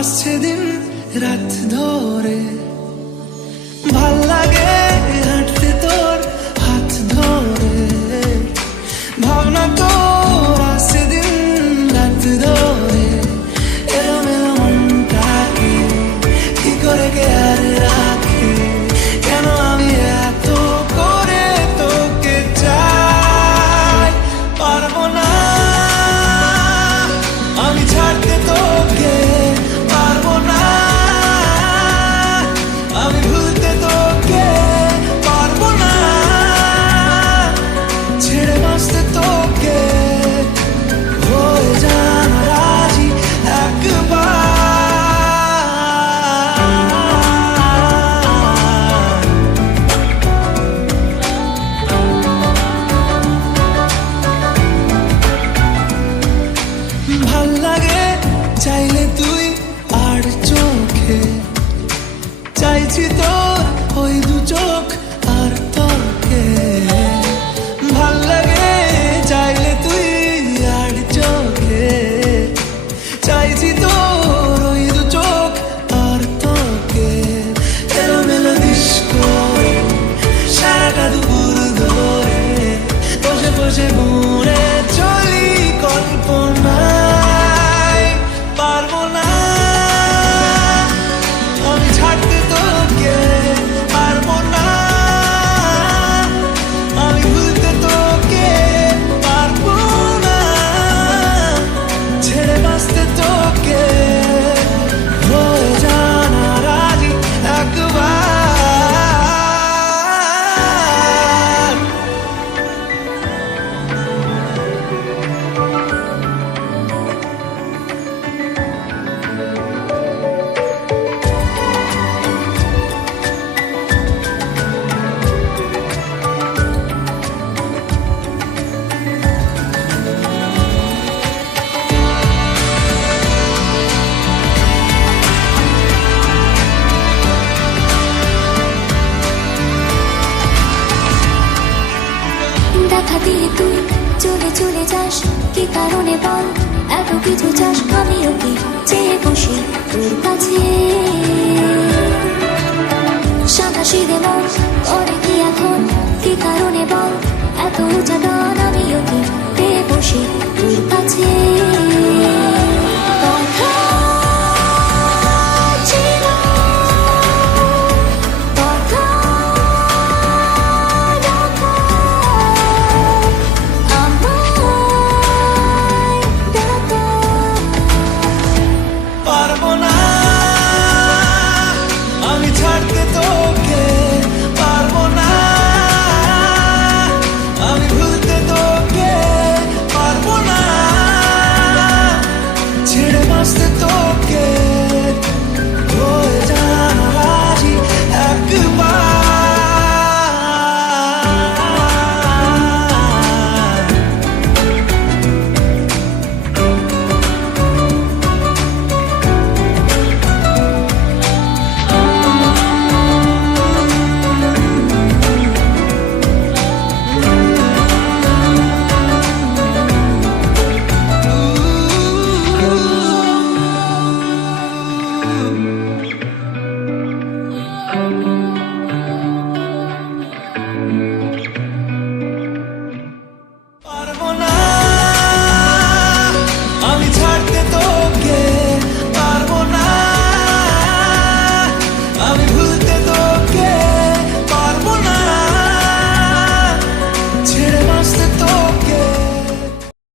আসছে দিন রাত ধরে, ভাল লাগে হাঁটতে তোর হাত ধরে। ভাবনা তোর আসছে দিন রাত ধরে, এলোমেলো মনটাকে কি করে কে আর রাখে। কেন আমি এত করে তোকে চাই, পারবো না আমি ছাড়তে তোকে, পারবো না আমি ভুলতে তোকে, পারবো না ছেড়ে বাঁচতে তোকে। হয়ে যান রাজি একবার, ভাল লাগে চাইলে তুই আর চোখে, চাইছি তোর ওই দু চোখ আর তোকে। ভাল লাগে চাইলে তুই আর চোখে, চাইছি তোর ওই দু চোখ আর তোকে। এলোমেলো দিস করে সারাটা দুপুর ধরে, বসে বসে ঘুরে চলি কল্পনায়। পারবো না আমি ছাড়তে তোকে, পারবো না আমি ভুলতে তোকে, পারবো না ছেড়ে বাঁচতে তোকে। হয়ে জানা রাজি একবার, দেখা দিয়ে তুই চলে চলে যাস, কি কারণে বল এত কিছু চাস। আমিও কি চেয়ে বসি তোর কাছে, সাদা সিধে মন করে